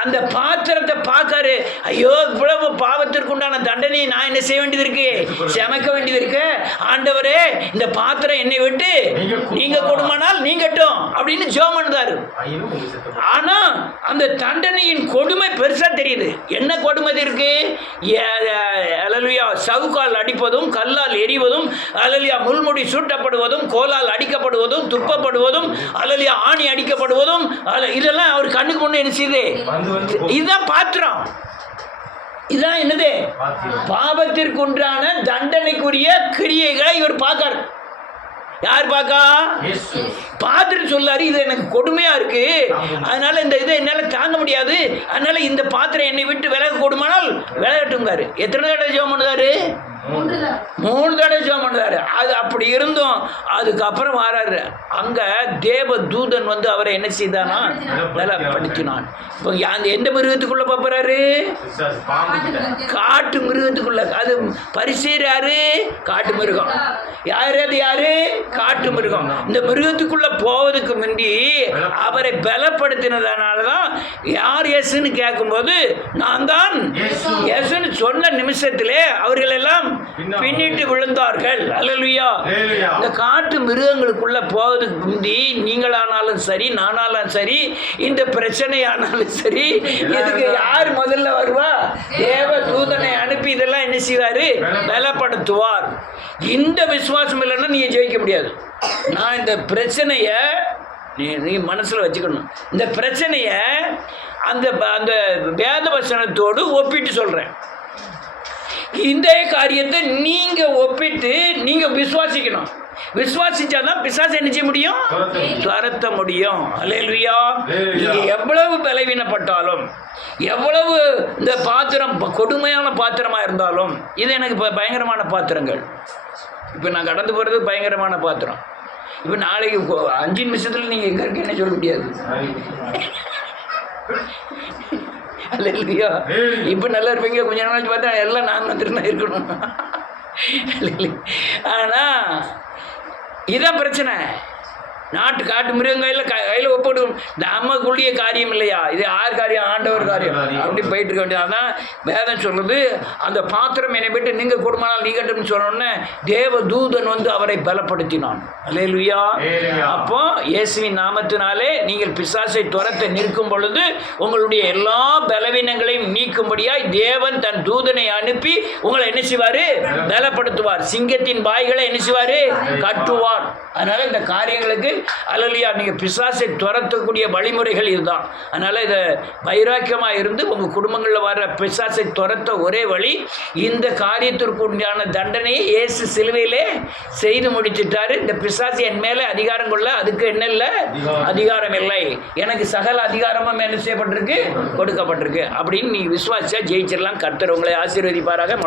அந்த பாத்திரத்தை பார்க்காரு. ஐயோ, இவ்வளவு பாவத்திற்கு உண்டான தண்டனையை நான் என்ன செய்ய வேண்டியது இருக்கு, சமைக்க வேண்டியது இருக்கு. ஆண்டவரே, இந்த பாத்திரம் என்னை விட்டு நீங்க கொடுமானால் நீங்கட்டும் அப்படின்னு ஜெபம் பண்ணாரு. ஆனா அந்த தண்டனையின் கொடுமை பெருசா தெரியுது. என்ன கொடுமை இருக்கு? சவுக்கால் அடிப்பதும், கல்லால் எரிவதும், அல்லேலூயா முள்முடி சூட்டப்படுவதும், கோலால் அடிக்கப்படுவதும், துப்பப்படுவதும், அல்லேலூயா ஆணி அடிக்கப்படுவதும், இதெல்லாம் அவர் கண்ணுக்கு முன்னே என்ன செய்யுது? இதுதான் பாத்திரம். இதுதான் என்னது? பாவத்திற்குண்டான தண்டனைக்குரிய கிரியைகளை இவர் பார்க்கார். யார் பார்க்கா? பார்த்துட்டு சொல்லாரு, இது எனக்கு கொடுமையா இருக்கு, அதனால இந்த இதை என்னால தாங்க முடியாது, அதனால இந்த பாத்திரம் என்னை விட்டு விலக கொடுமானால் விலகட்டுங்காரு. எத்தனை தடவை ஜெபம் பண்ணுறாரு? 3 தடவை ஜெபம் பண்ணாரு. அது அப்படி இருந்தும் அதுக்கப்புறம் வராரு. அங்க தேவ தூதன் வந்து அவரை என்ன செய்தானா? பலப்படுத்தினான். இப்போ எந்த மிருகத்துக்குள்ள போறாரு? காட்டு மிருகத்துக்குள்ள. அது பரிசேயர் யாரு? காட்டு மிருகம். யாரு? காட்டு மிருகம். இந்த மிருகத்துக்குள்ள போவதுக்கு முந்தி அவரை பலப்படுத்தினதுனாலதான் யார் இயேசுன்னு கேட்கும்போது நான் தான் இயேசுன்னு சொன்ன நிமிஷத்திலே அவர்கள் எல்லாம் பின்னிட்டு விழுந்தார்கள். அல்லேலூயா. இந்த காட்டு மிருகங்களுக்குள்ள போவதுக்கு முந்தி நீங்களானாலும் சரி, நானாலும் சரி, இந்த பிரச்சனையானாலும் சரி, இதுக்கு யார் முதல்ல வருவா? தேவ தூதனை அனுப்பி இதெல்லாம் என்ன செய்வாரு? பலப்படுத்துவார். இந்த விசுவாசம் இல்லைன்னா நீ ஜெயிக்க முடியாது. நான் இந்த பிரச்சனைய நீ மனசுல வச்சுக்கணும். இந்த பிரச்சனைய அந்த அந்த வேத வசனத்தோடு ஒப்பிட்டு சொல்றேன். இந்த காரியத்தை நீங்க ஒப்பிட்டு நீங்க விசுவாசிக்கணும். விசுவாசிச்சாதான் பிசாசு என்ன செய்ய முடியும்? துரத்த முடியும். அல்லேலூயா. நீங்க எவ்வளவு பலவீனப்பட்டாலும், எவ்வளவு இந்த பாத்திரம் கொடுமையான பாத்திரமா இருந்தாலும், இது எனக்கு பயங்கரமான பாத்திரங்கள். இப்போ நான் கடந்து போறது பயங்கரமான பாத்திரம். இப்போ நாளைக்கு 5 நிமிஷத்துல நீங்க எங்க இருக்கு என்ன சொல்ல முடியாது. அல்லேலூயா. இப்போ நல்லா இருப்பீங்க. கொஞ்ச நாளைக்கு பார்த்தா எல்லாம் நான் வந்துட்டு தான் இருக்கணும். ஆனா இதான் பிரச்சனை. காட்டு மிருகங்கள் கையில் ஒப்பிடு நமக்குரிய காரியம் இல்லையா? இது யார் காரியம்? ஆண்டவர் காரியம். அப்படி போயிட்டு இருக்க வேண்டியது. அதான் வேதம் சொல்றது, அந்த பாத்திரம் என்னை விட்டு நீங்க கொடுமானால் நீங்கட்டும்னு சொன்னோன்னே தேவ தூதன் வந்து அவரை பலப்படுத்தினான். அல்லேலூயா. அப்போ இயேசுவின் நாமத்தினாலே நீங்கள் பிசாசை துரத்த நிற்கும் பொழுது உங்களுடைய எல்லா பலவீனங்களையும் நீக்கும்படியாய் தேவன் தன் தூதனை அனுப்பி உங்களை என்ன செய்வாரு? பலப்படுத்துவார். சிங்கத்தின் வாய்களை என்ன செய்வாரு? கட்டுவார். அதனால இந்த காரியங்களுக்கு அல்லேலூயா நீங்க பிசாசை துரத்தக்கூடிய வழிமுறைகள் இதுதான். அதனால இதை வைராக்கியமாக இருந்து உங்க குடும்பங்களில் வர பிசாசை துரத்த ஒரே வழி, இந்த காரியத்திற்கு உண்டான தண்டனையை இயேசு சிலுவையிலே செய்து முடிச்சிட்டாரு. இந்த பிசாசு என் மேலே அதிகாரம் கொள்ள அதுக்கு என்ன இல்லை? அதிகாரம் இல்லை. எனக்கு சகல அதிகாரமும் என்ன செய்யப்பட்டிருக்கு? கொடுக்கப்பட்டிருக்கு. அப்படின்னு நீ விசுவாசிச்சா ஜெயிச்சிடலாம். கர்த்தர் உங்களை ஆசீர்வதிப்பாராக.